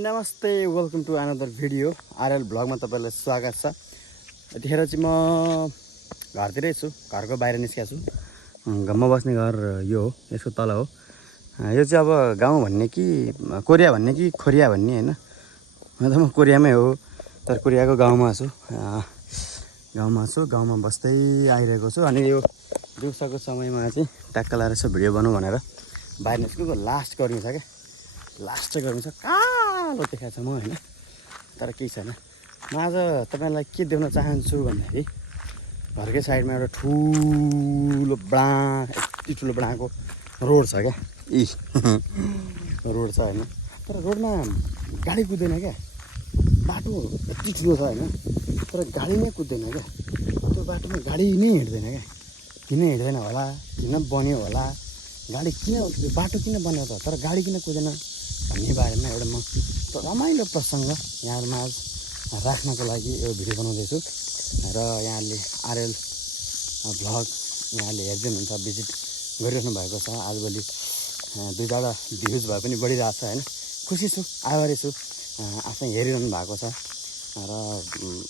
नमस्ते welcome to another video RL भ्लगमा तपाईलाई स्वागत छ। यतिखेर चाहिँ म घरतिरै छु, घरको बाहिर निस्केको छु। घरमा बस्ने घर यो हो, यसको तल हो। यो चाहिँ अब गाउँ भन्ने कि कोरिया भन्ने कि खोरिया भन्ने हैन, म कोरियामै हो तर कोरियाको गाउँमा छु। गाउँमा बस्दै आइरहेको छु। अनि यो दिउँसोको समयमा चाहिँ ट्याक्क लाएर यसो भिडियो बनाउँ भनेर बाहिर निस्केको। लास्ट गर्नु छ क्या, लास्ट चाहिँ गर्नु छ। कालो देखाएको छ म हैन, तर केही छैन। म आज तपाईलाई के देख्न चाहन्छु भन्दाखेरि घरकै साइडमा एउटा ठुलो यति ठुलो ब्राको रोड छ क्या। रोड छ हैन, तर रोडमा गाडी कुद्दैन क्या। बाटो यति ठुलो छ हैन, तर गाडी नै कुद्दैन क्या। त्यो बाटोमा गाडी नै हिँड्दैन क्या। किन हिँड्दैन होला, किन बन्यो होला, गाडी किन, बाटो किन बन्यो त, तर गाडी किन कुदेन भन्ने बारेमा एउटा म रमाइलो प्रसङ्ग यहाँहरूमा राख्नको लागि यो भिडियो बनाउँदैछु। र यहाँले आरएल भ्लग यहाँले हेर्दै हुनुहुन्छ, भिजिट गरिरहनु भएको छ। आजभोलि 2-4 भ्युज भए पनि बढिरहेको छ हैन। खुसी छु, आभारी छु आफै हेरिरहनु भएको छ। र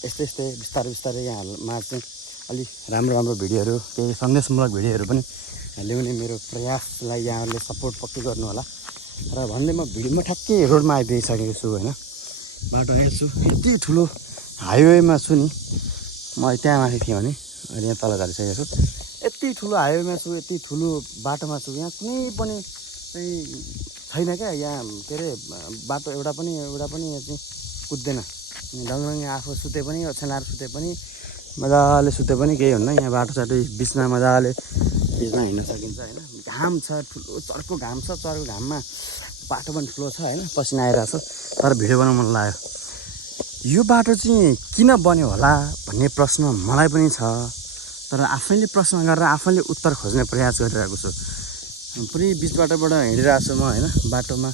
यस्तै बिस्तारै यहाँमा चाहिँ अलि राम्रो भिडियोहरू, केही सन्देशमूलक भिडियोहरू पनि ल्याउने मेरो प्रयासलाई यहाँहरूले सपोर्ट पक्कै गर्नु होला। र भन्दै म भिडियोमा ठ्याक्कै रोडमा आइपुगिसकेको छु हैन। बाटो हेर्छु, यति ठुलो हाइवेमा छु नि म। त्यहाँ माथि थिएँ भने अहिले यहाँ तल झरिसकेको छु। यति ठुलो हाइवेमा छु, यति ठुलो बाटोमा छु। यहाँ कुनै पनि चाहिँ छैन क्या। यहाँ के अरे बाटो एउटा पनि चाहिँ कुद्दैन। ढङ्गढङ्ग आफू सुते पनि, ओछ्यान लाएर सुते पनि, मजाले सुते पनि केही हुन्न। यहाँ बाटो बिचमा मजाले बिचमा हिँड्न सकिन्छ हैन। घाम छ, ठुलो चर्को घाम छ। चर्को घाममा बाटो पनि ठुलो छ हैन, पसिना आइरहेको छ। तर भिडियो बनाउन मन लाग्यो। यो बाटो चाहिँ किन बन्यो होला भन्ने प्रश्न मलाई पनि छ, तर आफैले प्रश्न गरेर आफैले उत्तर खोज्ने प्रयास गरिरहेको छु। पुरै बिच बाटोबाट हिँडिरहेको छु म हैन। बाटोमा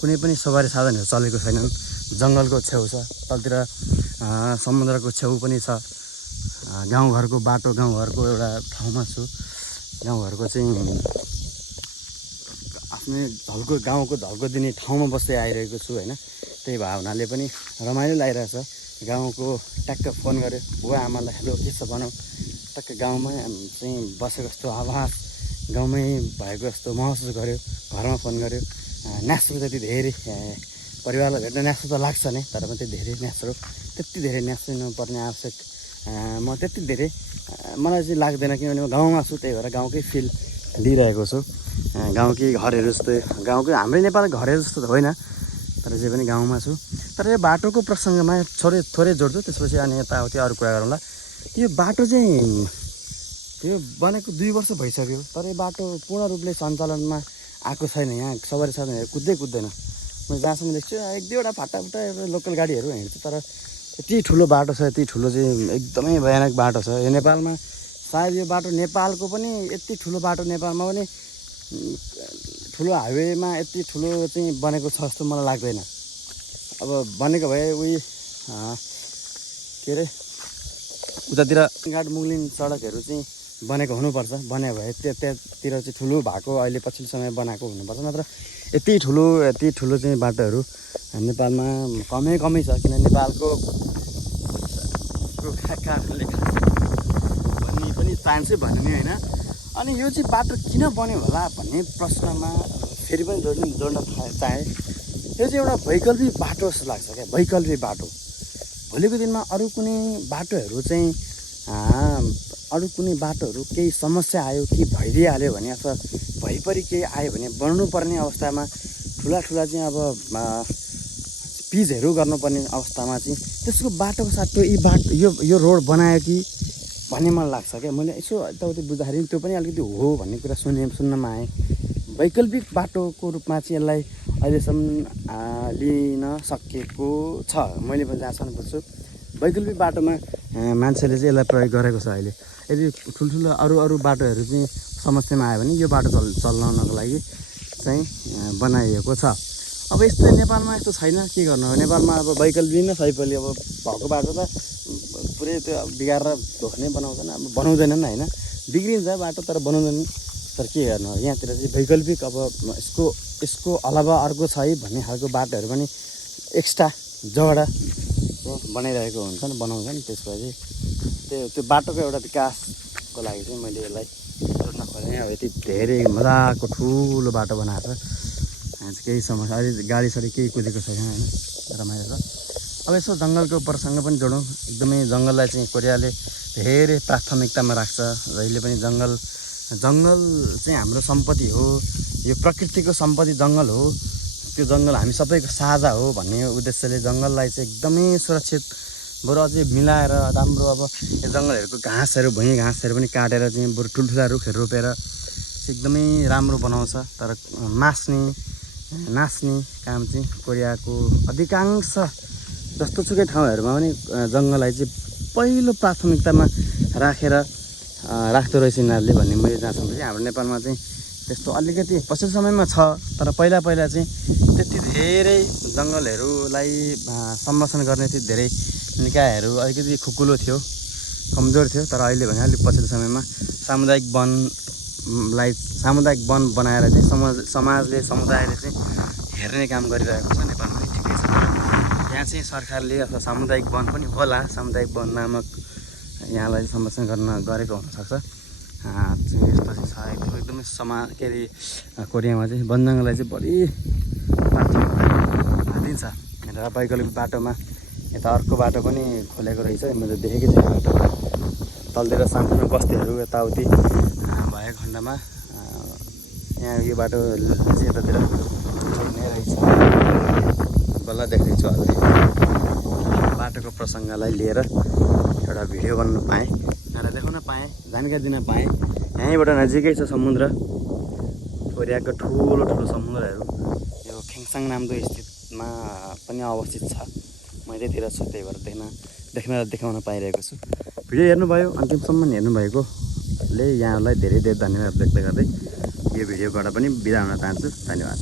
कुनै पनि सवारी साधनहरू चलेको छैनन्। जङ्गलको छेउ छ, तलतिर समुद्रको छेउ पनि छ। गाउँघरको बाटो, गाउँघरको एउटा ठाउँमा छु। गाउँघरको चाहिँ आफ्नै गाउँको झल्को दिने ठाउँमा बस्दै आइरहेको छु हैन। त्यही भावनाले पनि रमाइलो लागिरहेछ। गाउँको ट्याक्क फोन गऱ्यो बुवा आमालाई, हेलो के छ भनौँ। टक्क गाउँमै चाहिँ बसेको जस्तो आवाज, गाउँमै भएको जस्तो महसुस गऱ्यो। घरमा फोन गऱ्यो। न्यास्रो जति धेरै परिवारलाई भेट्न न्यास्रो त लाग्छ नै, तर पनि त्यति धेरै न्यास्रो नपर्ने आवश्यक म त्यति धेरै मलाई चाहिँ लाग्दैन। किनभने म गाउँमा छु, त्यही भएर गाउँकै फिल लिइरहेको छु। गाउँकै घरहरू जस्तै, गाउँकै हाम्रै नेपालको घरहरू जस्तो त होइन, तर जे पनि गाउँमा छु। तर यो बाटोको प्रसङ्गमा थोरै जोड्छु, त्यसपछि अनि यताउति अरू कुरा गरौँला। यो बाटो चाहिँ यो बनेको 2 वर्ष भइसक्यो, तर यो बाटो पूर्ण रूपले सञ्चालनमा आएको छैन। यहाँ सवारी साधनहरू कुद्दैन। मैले जहाँसम्म देख्छु 1-2वटा फाटाफुटा लोकल गाडीहरू हिँड्छ, तर यति ठुलो बाटो छ, यति ठुलो चाहिँ एकदमै भयानक बाटो छ। यो नेपालमा सायद यो बाटो नेपालको पनि यति ठुलो बाटो नेपालमा पनि ठुलो हाइवेमा यति ठुलो चाहिँ बनेको छ जस्तो मलाई लाग्दैन। अब बनेको भए के अरे उतातिर घाट मुगलिन सडकहरू चाहिँ बनेको हुनुपर्छ। बन्यो भए त्यतातिर चाहिँ ठुलो भएको, अहिले पछिल्लो समय बनाएको हुनुपर्छ। नत्र यति ठुलो चाहिँ बाटोहरू नेपालमा कमै छ। किन नेपालको कारणले भन्ने पनि चान्सै भन्ने होइन। अनि यो चाहिँ बाटो किन बन्यो होला भन्ने प्रश्नमा फेरि पनि जोड्न चाहे। यो चाहिँ एउटा वैकल्पिक बाटो जस्तो लाग्छ क्या, वैकल्पिक बाटो। भोलिको दिनमा अरू कुनै बाटोहरू केही समस्या आयो कि भइदिइहाल्यो भने, अथवा भइपरि केही आयो भने बनाउनु पर्ने अवस्थामा ठुला चाहिँ अब पिचहरू गर्नुपर्ने अवस्थामा चाहिँ त्यसको बाटोको साथ यो रोड बनायो कि भन्ने मलाई लाग्छ क्या। मैले यसो यताउति बुझ्दाखेरि त्यो पनि अलिकति हो भन्ने कुरा सुन्नमा आएँ। वैकल्पिक बाटोको रूपमा चाहिँ यसलाई अहिलेसम्म लिन सकेको छ। मैले पनि जहाँसम्म बुझ्छु वैकल्पिक बाटोमा मान्छेले चाहिँ यसलाई प्रयोग गरेको छ। अहिले यदि ठुल्ठुलो अरू बाटोहरू चाहिँ समस्यामा आयो भने यो बाटो चलाउनको लागि चाहिँ बनाइएको छ। अब यस्तो नेपालमा यस्तो छैन, के गर्नु। नेपालमा अब वैकल्पिक नै सैपल्ली अब भएको बाटो त पुरै त्यो बिगारेर ढोक्ने बनाउँदैनन् होइन। बिग्रिन्छ बाटो तर बनाउँदैनन्। तर के गर्नु, यहाँतिर चाहिँ वैकल्पिक अब यसको अलावा अर्को छ है भन्ने खालको बाटोहरू पनि एक्स्ट्रा जगडा बनाइरहेको हुन्छ नि, बनाउँछ नि, त्यसपछि त्यो बाटोको एउटा विकासको लागि चाहिँ मैले यसलाई जोड्न खोजेँ। अब यति धेरै मजाको ठुलो बाटो बनाएर यहाँ चाहिँ केही समस्या, अहिले गाडीसाडी केही कुदेको छैन होइन, रमाइलो छ। अब यसो जङ्गलको प्रसङ्ग पनि जोडौँ। एकदमै जङ्गललाई चाहिँ कोरियाले धेरै प्राथमिकतामा राख्छ। जहिले पनि जङ्गल चाहिँ हाम्रो सम्पत्ति हो, यो प्रकृतिको सम्पत्ति जङ्गल हो, त्यो जङ्गल हामी सबैको साझा हो भन्ने उद्देश्यले जङ्गललाई चाहिँ एकदमै सुरक्षित बरु अझै मिलाएर राम्रो, अब यो जङ्गलहरूको घाँसहरू, भुइँ घाँसहरू पनि काटेर चाहिँ बरु ठुल्ठुला रुखहरू रोपेर एकदमै राम्रो बनाउँछ। तर नाच्ने काम चाहिँ कोरियाको अधिकांश जस्तोसुकै ठाउँहरूमा पनि जङ्गललाई चाहिँ पहिलो प्राथमिकतामा राख्दो रहेछ यिनीहरूले भन्ने मैले जहाँ सम्झेँ। हाम्रो नेपालमा चाहिँ त्यस्तो अलिकति पछिल्लो समयमा छ, तर पहिला चाहिँ त्यति धेरै जङ्गलहरूलाई संरक्षण गर्ने चाहिँ धेरै निकायहरू अलिकति खुकुलो थियो, कमजोर थियो। तर अहिले भने अलिक पछिल्लो समयमा सामुदायिक वन बनाएर चाहिँ समुदायले चाहिँ हेर्ने काम गरिरहेको छ। नेपालमा पनि ठिकै छ, तर यहाँ चाहिँ सरकारले अथवा सामुदायिक वन पनि होला, सामुदायिक वन नामक यहाँलाई संरक्षण गरेको हुनसक्छ। यस्तो चाहिँ छ एकदमै के अरे कोरियामा चाहिँ वन जङ्गललाई चाहिँ बढी प्राथमिकता दिन्छ। र वैकल्पिक बाटोमा यता अर्को बाटो पनि खोलेको रहेछ, मैले देखेकै छैन। बाटोमा तलतिर सानो बस्तीहरू यताउति भएको खण्डमा यहाँ यो बाटो चाहिँ यतातिर छोड्ने रहेछ। बल्ल देख्दैछु अहिले बाटोको प्रसङ्गलाई लिएर एउटा भिडियो बनाउन पाएँ, यहाँलाई देखाउन पाएँ, जानकारी दिन पाएँ। यहीँबाट नजिकै छ समुद्र, कोरियाको ठुलो समुद्रहरू यो खेङसाङ नामदो स्थितमा पनि अवस्थित छ। म यतैतिर छु, त्यही भएर देखाउन पाइरहेको छु। भिडियो हेर्नुभयो, अन्तिमसम्म हेर्नुभएकोले यहाँलाई धेरै धेरै धन्यवाद व्यक्त गर्दै यो भिडियोबाट पनि बिदा हुन चाहन्छु। धन्यवाद।